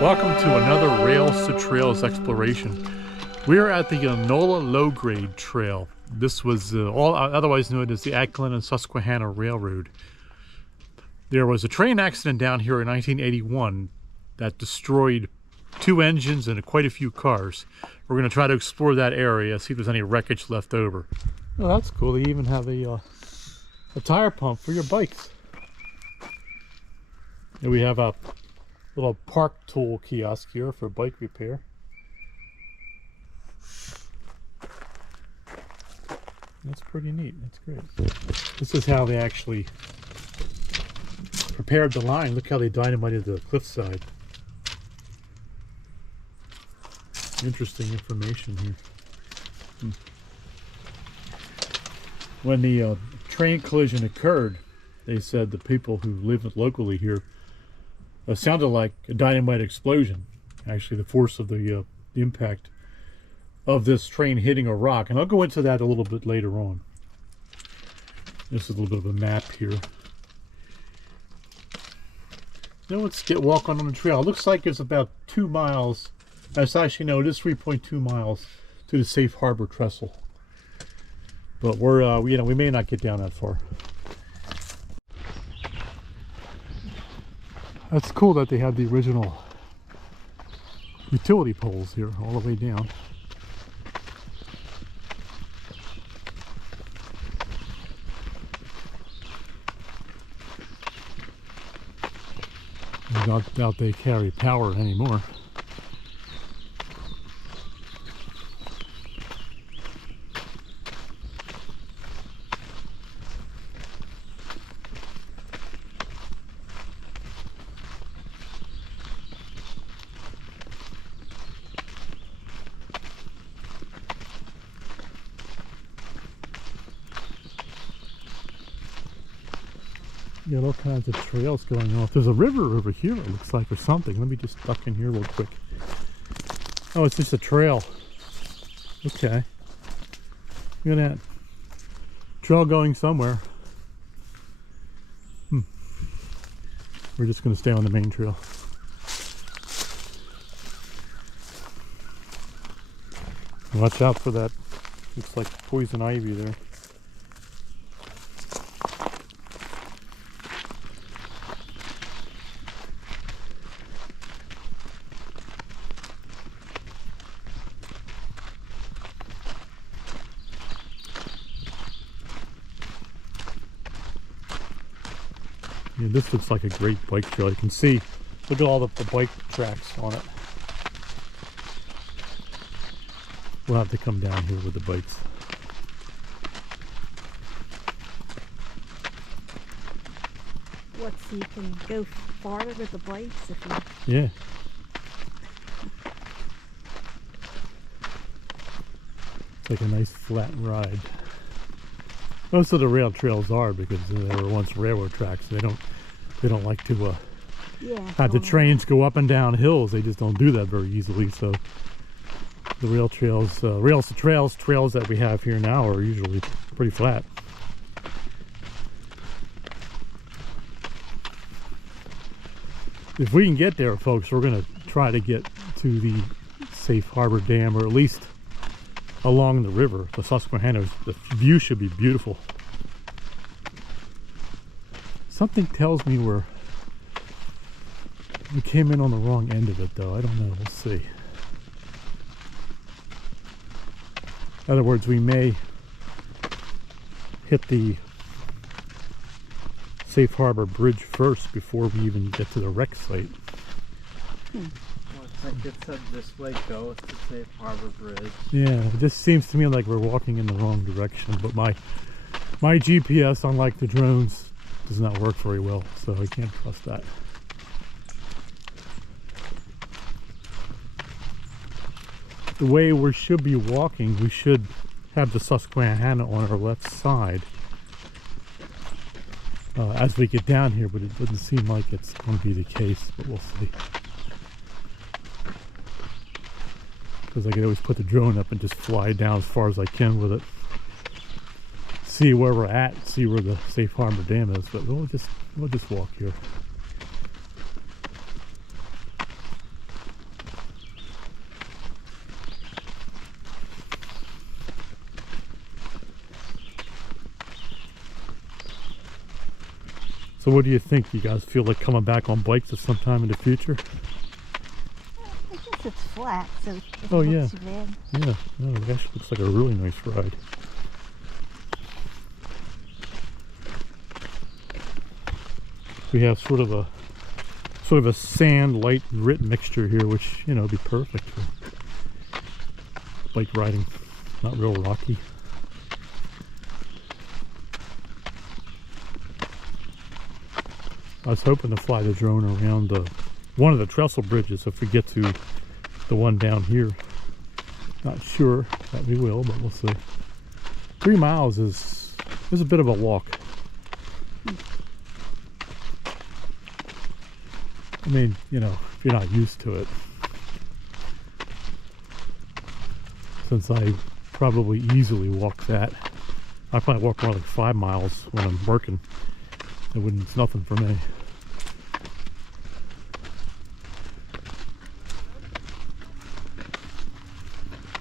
Welcome to another Rails to Trails exploration. We are at the Enola Low Grade Trail. This was otherwise known as the Ackland and Susquehanna Railroad. There was a train accident down here in 1981 that destroyed 2 engines and quite a few cars. We're going to try to explore that area, see if there's any wreckage left over. Oh, that's cool. They even have a tire pump for your bikes. And we have a little park tool kiosk here for bike repair. That's pretty neat. That's great. This is how they actually prepared the line. Look how they dynamited the cliffside. Interesting information here. When the train collision occurred, they said the people who live locally here sounded like a dynamite explosion. Actually, the force of the impact of this train hitting a rock, and I'll go into that a little bit later on. This is a little bit of a map here. Now let's get walking on the trail. It looks like it's about 2 miles. That's actually, no, it is 3.2 miles to the Safe Harbor Trestle. But we're we may not get down that far. That's cool that they have the original utility poles here all the way down. I don't doubt they carry power anymore. Got all kinds of trails going off. There's a river over here, it looks like, or something. Let me just duck in here real quick. Oh, it's just a trail. Okay. Look at that. Trail going somewhere. We're just going to stay on the main trail. Watch out for that. Looks like poison ivy there. Yeah, this looks like a great bike trail. You can see, look at all the bike tracks on it. We'll have to come down here with the bikes. What, so you can go farther with the bikes if you... Yeah. It's like a nice flat ride. Most of the rail trails are, because they were once railroad tracks. They don't like to have the trains go up and down hills. They just don't do that very easily. So the rail trails, rails to trails that we have here now are usually pretty flat. If we can get there, folks, we're going to try to get to the Safe Harbor Dam, or at least along the river, the Susquehanna. The view should be beautiful. Something tells me we came in on the wrong end of it, though. I don't know. We'll see. In other words, we may hit the Safe Harbor Bridge first before we even get to the wreck site. Well, it's like it said this way goes to Safe Harbor Bridge. Yeah, it just seems to me like we're walking in the wrong direction, but my GPS, unlike the drones, does not work very well, so I can't trust that. The way we should be walking, we should have the Susquehanna on our left side as we get down here, but it doesn't seem like it's going to be the case, but we'll see. Because I can always put the drone up and just fly down as far as I can with it. See where we're at, see where the Safe Harbor Dam is, but we'll just walk here. So what do you think? You guys feel like coming back on bikes at some time in the future? I guess it's flat, so it doesn't Oh, look yeah. too bad. Yeah, no, it actually looks like a really nice ride. We have sort of a sand light grit mixture here, which, you know, would be perfect for bike riding. Not real rocky. I was hoping to fly the drone around one of the trestle bridges if we get to the one down here. Not sure that we will, but we'll see. 3 miles is a bit of a walk. I mean, you know, if you're not used to it. Since I probably easily walk that. I probably walk more like 5 miles when I'm working. It's nothing for me.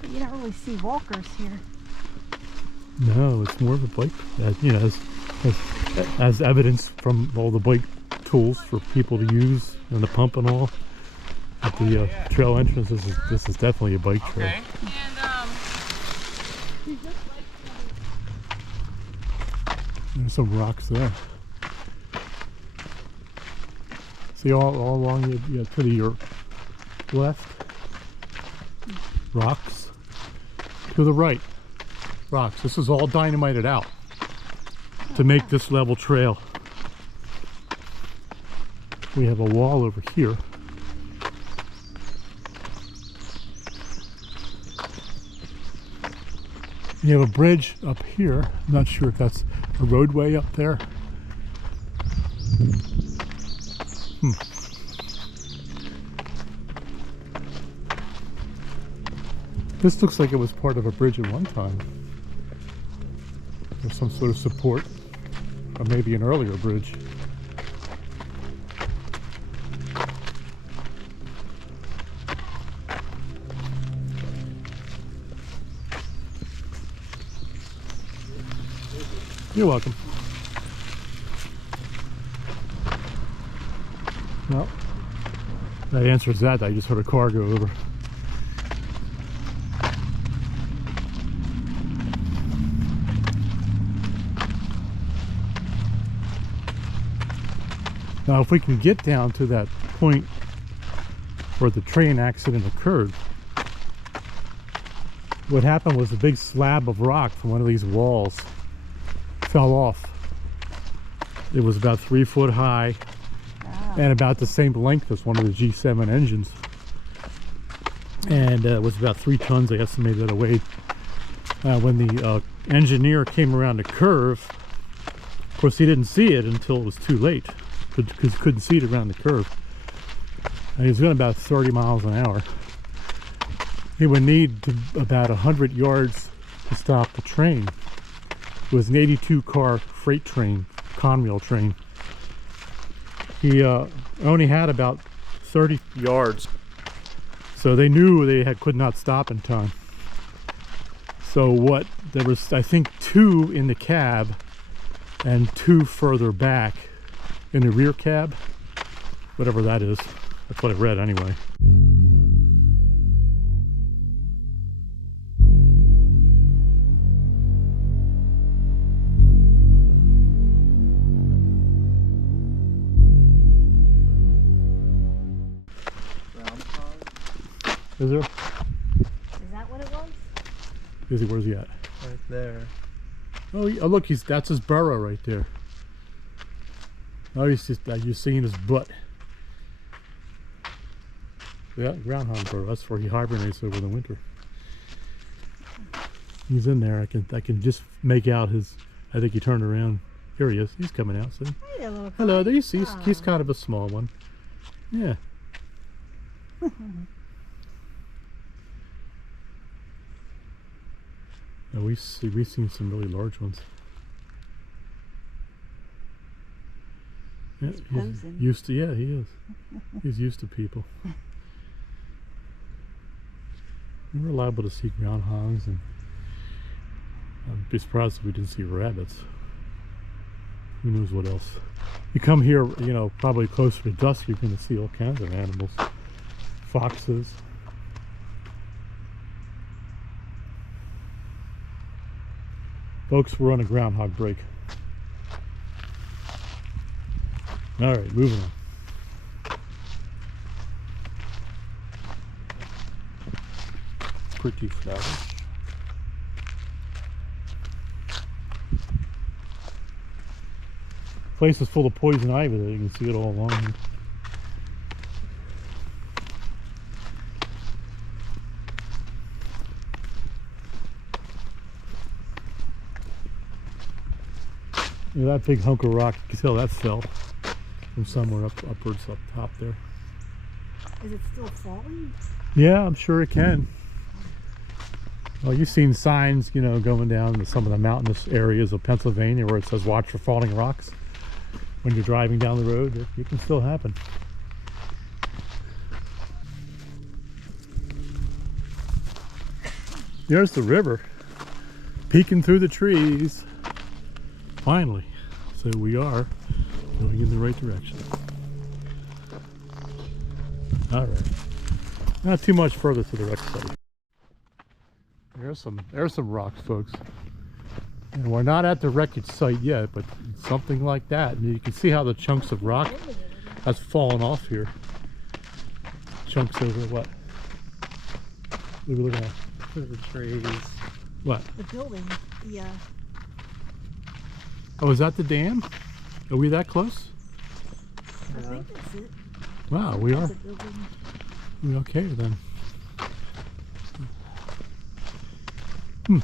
But you don't really see walkers here. No, it's more of a bike, you know, as evidence from all the bike tools for people to use and the pump and all. At the trail entrance, this is definitely a bike trail. Okay. There's some rocks there. See all along you to your left, rocks. To the right, rocks. This is all dynamited out to make this level trail. We have a wall over here. You have a bridge up here. I'm not sure if that's a roadway up there. This looks like it was part of a bridge at one time. There's some sort of support, or maybe an earlier bridge. You're welcome. Well, that answers that. I just heard a car go over. Now, if we can get down to that point where the train accident occurred, what happened was a big slab of rock from one of these walls fell off. It was about 3 foot high and about the same length as one of the G7 engines, and it was about 3 tons. I estimated that it weighed. When the engineer came around the curve, of course he didn't see it until it was too late, because he couldn't see it around the curve. And he was going about 30 miles an hour. He would need about 100 yards to stop the train. It was an 82 car freight train, Conrail train. He only had about 30 yards, so they knew they could not stop in time. So there was, I think, 2 in the cab and 2 further back in the rear cab, whatever that is. That's what I read anyway. Is there? Is that what it was? Where's he at? Right there. Oh, look, that's his burrow right there. Oh, you're seeing his butt. Yeah, groundhog burrow. That's where he hibernates over the winter. He's in there. I can just make out his. I think he turned around. Here he is. He's coming out. See? Hey, little Hello. guy. There you see. He's kind of a small one. Yeah. And we've seen some really large ones. Yeah, he's used to. Yeah, he is. He's used to people. We're liable to see groundhogs, and I'd be surprised if we didn't see rabbits. Who knows what else. You come here, you know, probably closer to dusk, you're going to see all kinds of animals. Foxes. Folks, we're on a groundhog break. All right, moving on. Pretty flowers. Place is full of poison ivy there. You can see it all along here. You know, that big hunk of rock, you can tell that fell from somewhere upwards up top there. Is it still falling? Yeah, I'm sure it can. Well, you've seen signs, you know, going down to some of the mountainous areas of Pennsylvania where it says watch for falling rocks. When you're driving down the road, it can still happen. There's the river peeking through the trees. Finally. So we are going in the right direction. All right. Not too much further to the wreck site. There's some rocks, folks. And we're not at the wreckage site yet, but something like that. And you can see how the chunks of rock has fallen off here. Chunks over what? What are we looking at? The trees. What? The building. The Oh, is that the dam? Are we that close? I think that's it. Wow, we are. The building. We're okay then. Hmm.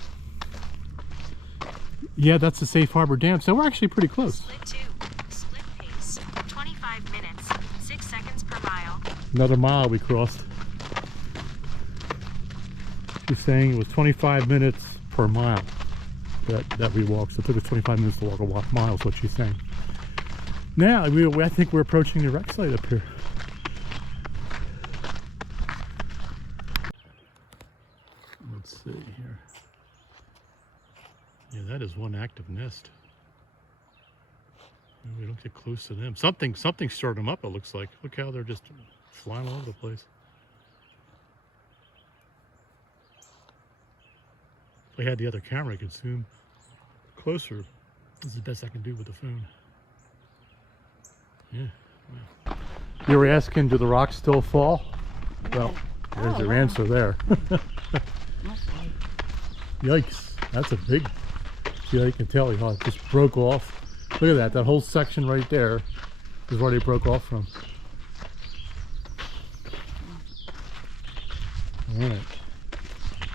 Yeah, that's the Safe Harbor Dam. So we're actually pretty close. Split 2, split pace, 25 minutes, 6 seconds per mile. Another mile we crossed. She's saying it was 25 minutes per mile that we walked. So it took us 25 minutes to walk a mile is what she's saying. Now, I think we're approaching the wreck site up here. Let's see here. Yeah, that is one active nest. We don't get close to them. Something stirred them up, it looks like. Look how they're just flying all over the place. If I had the other camera, I could zoom closer. This is the best I can do with the phone. Yeah. Wow. You were asking, do the rocks still fall? Yeah. Well, there's Oh, your wow. answer there. Mostly. Yikes, that's a big, see how you can tell how it just broke off. Look at that whole section right there is where they broke off from. All right,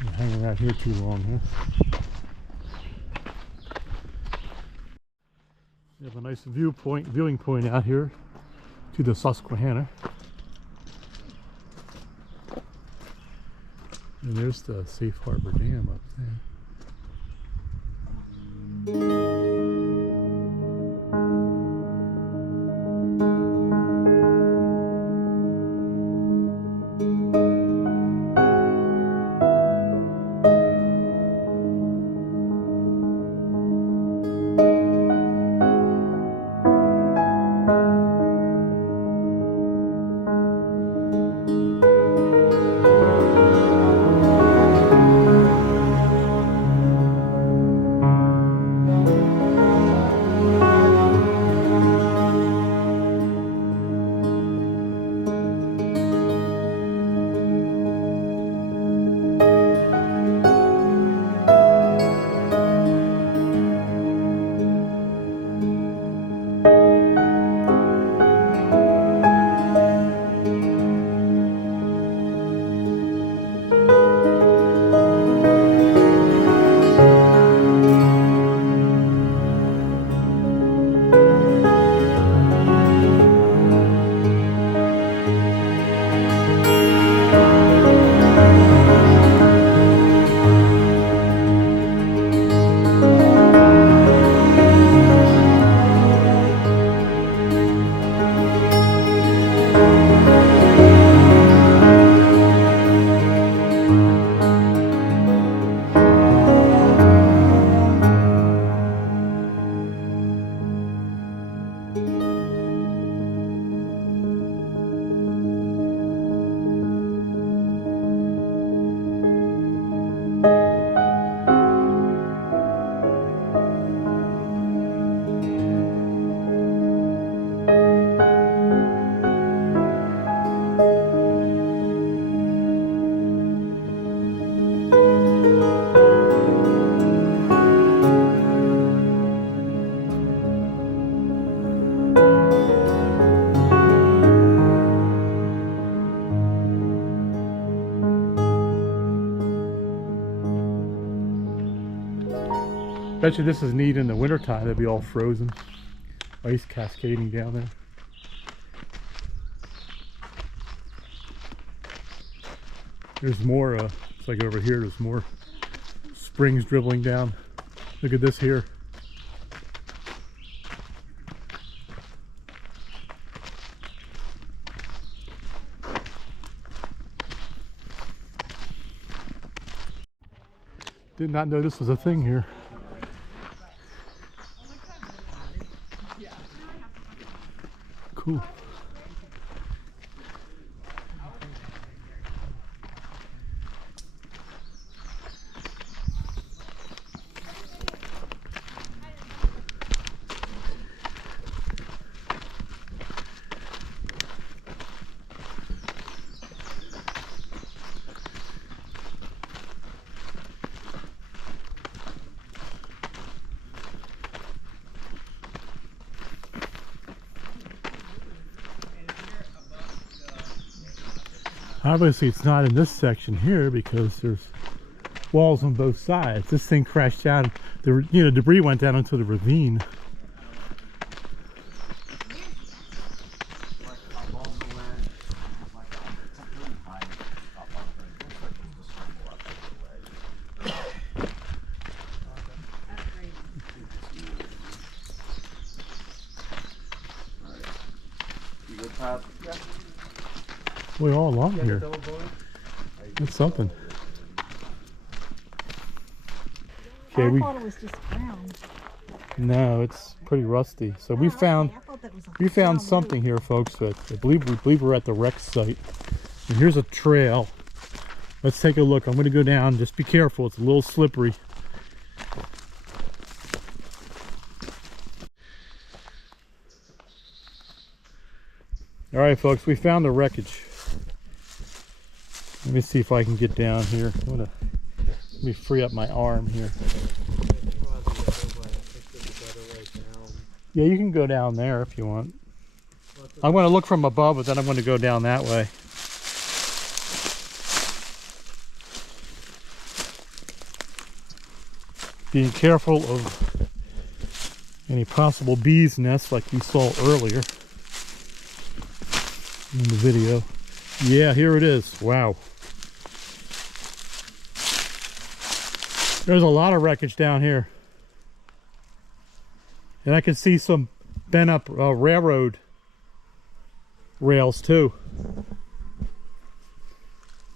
I'm hanging out here too long, huh? We have a nice viewing point out here to the Susquehanna. And there's the Safe Harbor Dam up there. Bet you this is neat in the wintertime. It'd be all frozen. Ice cascading down there. There's more, it's like over here, there's more springs dribbling down. Look at this here. Did not know this was a thing here. Cool. Obviously it's not in this section here because there's walls on both sides. This thing crashed down, debris went down into the ravine. We're all along here. That's something. Okay, I thought it was just brown. No, it's pretty rusty. So we found something here, folks. That I believe we're at the wreck site. And here's a trail. Let's take a look. I'm going to go down. Just be careful. It's a little slippery. All right, folks. We found the wreckage. Let me see if I can get down here. Let me free up my arm here. Yeah, you can go down there if you want. I'm going to look from above, but then I'm going to go down that way. Being careful of any possible bees' nests like we saw earlier in the video. Yeah, here it is. Wow. There's a lot of wreckage down here. And I can see some bent up railroad rails too.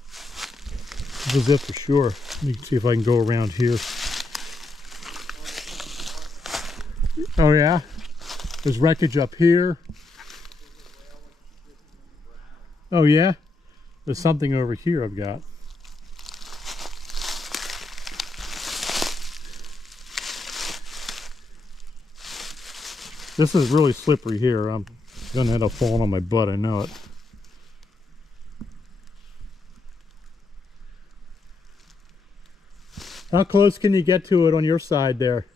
This is it for sure. Let me see if I can go around here. Oh yeah? There's wreckage up here. Oh yeah? There's something over here I've got. This is really slippery here. I'm gonna end up falling on my butt, I know it. How close can you get to it on your side there?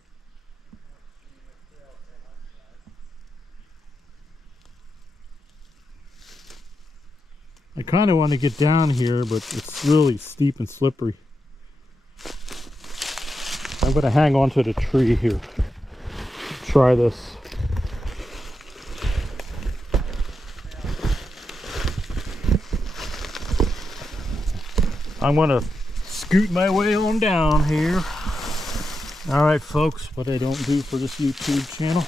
I kind of want to get down here, but it's really steep and slippery. I'm going to hang on to the tree here. Try this. I'm going to scoot my way on down here. All right, folks, what I don't do for this YouTube channel.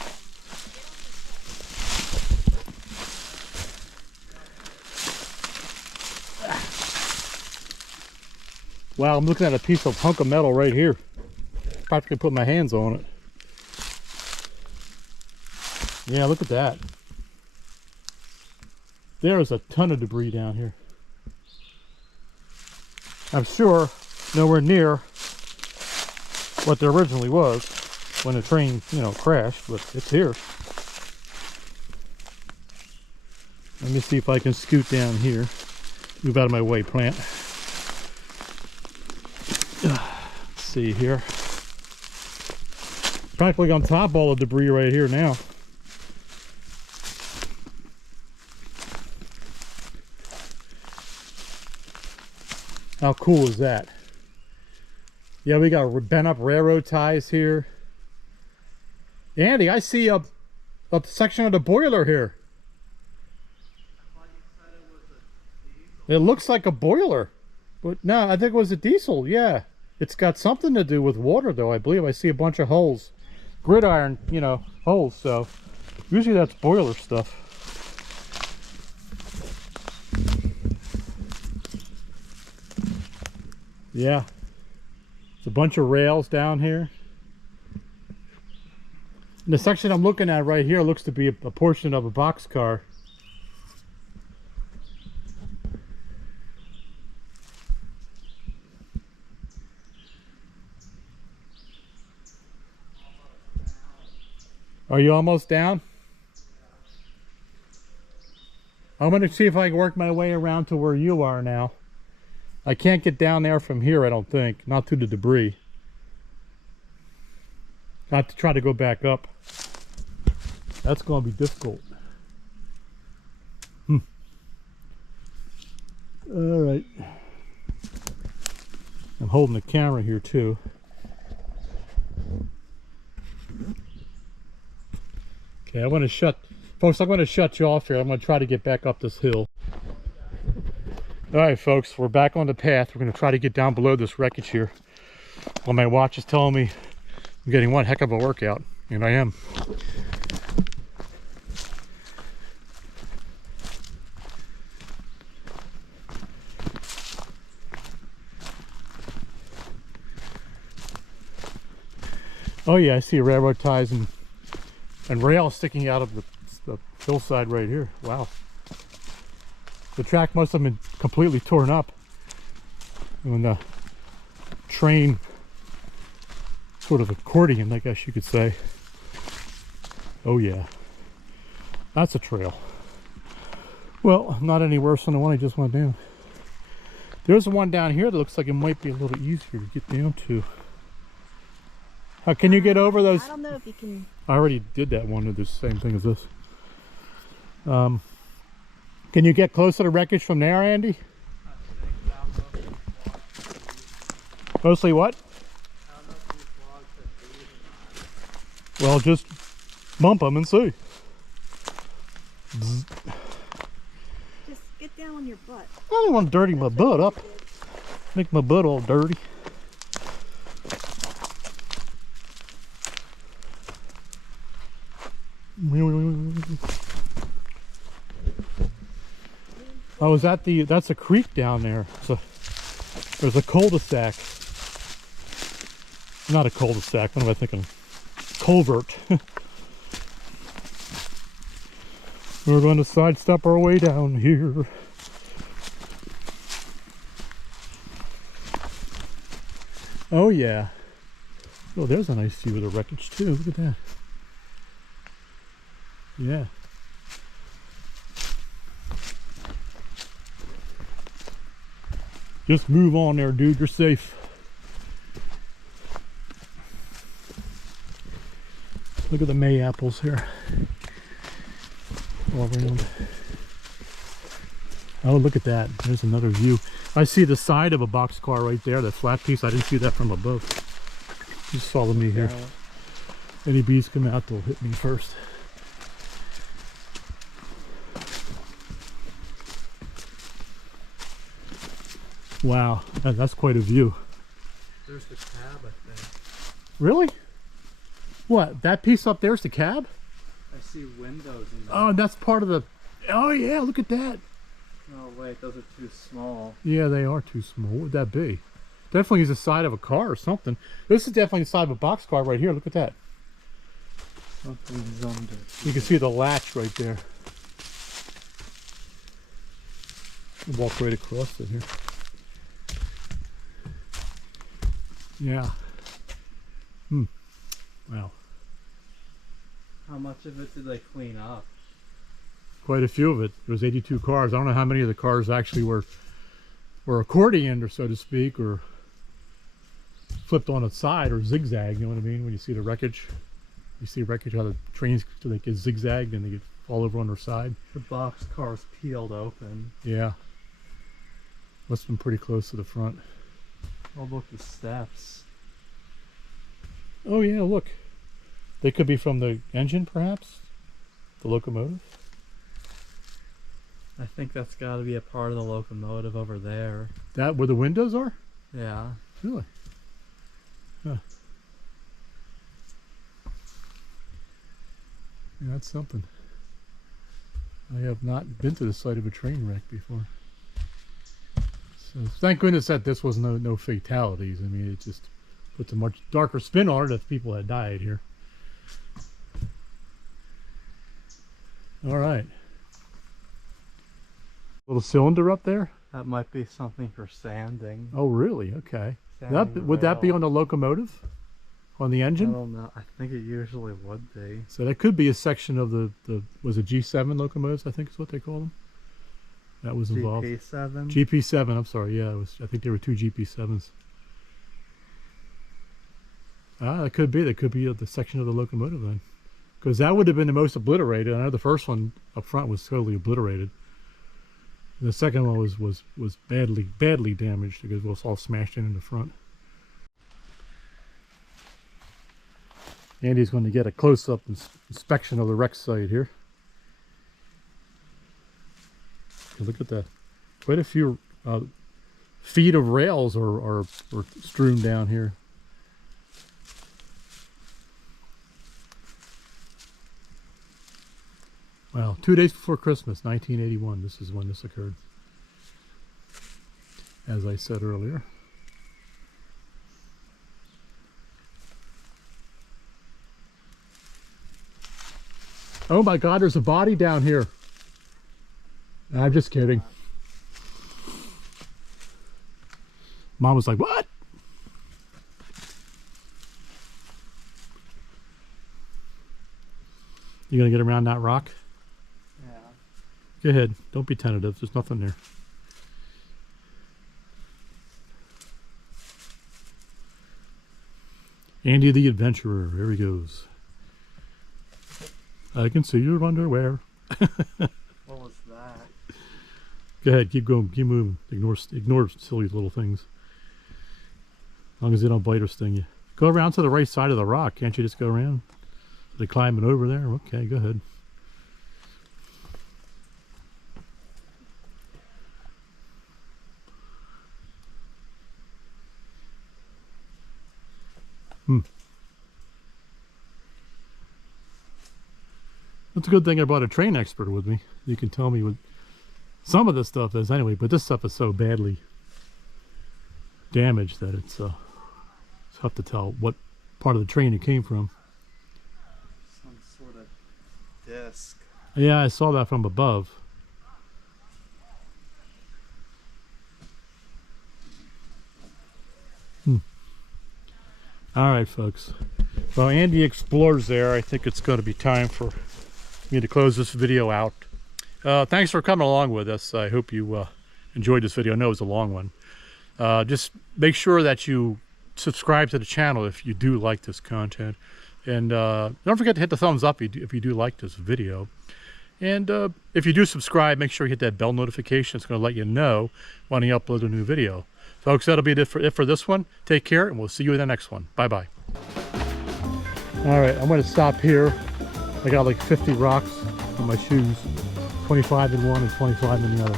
Wow, I'm looking at a piece of hunk of metal right here. Practically put my hands on it. Yeah, look at that. There's a ton of debris down here. I'm sure nowhere near what there originally was when the train, crashed, but it's here. Let me see if I can scoot down here. Move out of my way, plant. Let's see here. Practically on top of all the debris right here now. How cool is that? Yeah, we got bent up railroad ties here. Andy, I see a section of the boiler here. It looks like a boiler, but no, I think it was a diesel. Yeah, it's got something to do with water, though. I believe I see a bunch of holes, gridiron, you know, holes. So usually that's boiler stuff. Yeah, it's a bunch of rails down here. And the section I'm looking at right here looks to be a portion of a boxcar. Are you almost down? I'm going to see if I can work my way around to where you are now. I can't get down there from here, I don't think. Not through the debris. I have to try to go back up. That's going to be difficult. All right. I'm holding the camera here too. Okay, I'm going to shut... Folks, I'm going to shut you off here. I'm going to try to get back up this hill. All right, folks, we're back on the path. We're going to try to get down below this wreckage here. Well, my watch is telling me I'm getting one heck of a workout, and I am. Oh yeah, I see railroad ties and rails sticking out of the hillside right here. Wow. The track must have been completely torn up when the train sort of accordion, I guess you could say. Oh yeah, that's a trail. Well, not any worse than the one I just went down. There's one down here that looks like it might be a little easier to get down to. How can you get over those? I don't know if you can. I already did that one with the same thing as this. Can you get close to the wreckage from there, Andy? Mostly what? Well, just bump them and see. Just get down on your butt. I don't want to dirty my butt up. Make my butt all dirty. Oh, is that that's a creek down there. So there's a cul-de-sac. Not a cul-de-sac, what am I thinking? Culvert. We're going to sidestep our way down here. Oh yeah. Oh, there's a nice view of the wreckage too. Look at that. Yeah. Just move on there, dude. You're safe. Look at the May apples here. All around. Oh, look at that. There's another view. I see the side of a boxcar right there, that flat piece. I didn't see that from above. Just follow me here. Any bees come out, they'll hit me first. Wow, that's quite a view. There's the cab, I think. Really? What, that piece up there's the cab? I see windows in there. Oh, that's part of the... Oh yeah, look at that. Oh wait, those are too small. Yeah, they are too small. What would that be? Definitely is the side of a car or something. This is definitely the side of a boxcar right here. Look at that. Something's under. You can see the latch right there. Walk right across it here. Yeah. Wow. How much of it did they clean up? quite a few of it. There was 82 cars. I don't know how many of the cars actually were accordioned, or so to speak, or flipped on its side, or zigzag. You know what I mean? When you see the wreckage, you see wreckage, how the trains, they get zigzagged and they get fall over on their side. The box cars peeled open. Yeah. Must have been pretty close to the front. Oh, look, the steps. Oh yeah, look. They could be from the engine, perhaps? The locomotive? I think that's got to be a part of the locomotive over there. That where the windows are? Yeah. Really? Huh. Yeah, that's something. I have not been to the site of a train wreck before. So thank goodness that this was no fatalities. I mean, it just puts a much darker spin on it if people had died here. All right. Little cylinder up there? That might be something for sanding. Oh, really? Okay. Sanding Would that be rail. on the locomotive? On the I engine? don't know. I think it usually would be. So that could be a section of the was it G7 locomotives, I think is what they call them. That was involved. GP7? GP7, I'm sorry, yeah, it was, I think there were 2 GP7s. Ah, that could be the section of the locomotive then. Because that would have been the most obliterated. I know the first one up front was totally obliterated. And the second one was badly damaged because it was all smashed in the front. Andy's going to get a close-up inspection of the wreck site here. Look at that. Quite a few feet of rails are strewn down here. Wow, 2 days before Christmas, 1981. This is when this occurred. As I said earlier. Oh my God, there's a body down here. I'm just kidding. Mom was like, what? You gonna get around that rock? Yeah. Go ahead. Don't be tentative. There's nothing there. Andy the adventurer. Here he goes. I can see your underwear. What was that? Go ahead. Keep going. Keep moving. Ignore silly little things. As long as they don't bite or sting you. Go around to the right side of the rock. Can't you just go around? Are they climbing over there? Okay, go ahead. That's a good thing I brought a train expert with me. You can tell me what some of this stuff is anyway, but this stuff is so badly damaged that it's tough to tell what part of the train it came from. Some sort of disc. Yeah, I saw that from above. All right, folks. Well, Andy explores there. I think it's going to be time for me to close this video out. Thanks for coming along with us. I hope you enjoyed this video. I know it was a long one. Just make sure that you subscribe to the channel if you do like this content. And don't forget to hit the thumbs up if you do like this video. And if you do subscribe, make sure you hit that bell notification. It's going to let you know when I upload a new video. Folks, that'll be it for this one. Take care, and we'll see you in the next one. Bye-bye. All right, I'm going to stop here. I got like 50 rocks on my shoes. 25 in one and 25 in the other.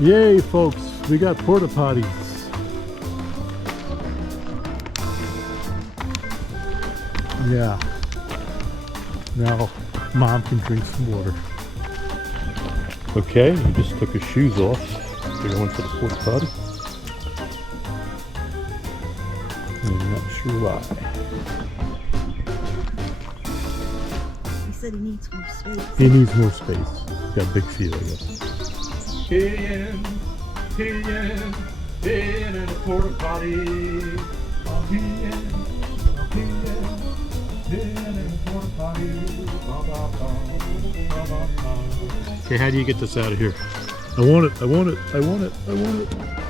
Yay, folks, we got porta potties. Yeah. Now, Mom can drink some water. Okay, he just took his shoes off. They're going for the porta potty. I'm not sure why. He said he needs more space. He needs more space. He's got big feet, I guess. In a porta potty. Okay, how do you get this out of here? I want it, I want it, I want it, I want it.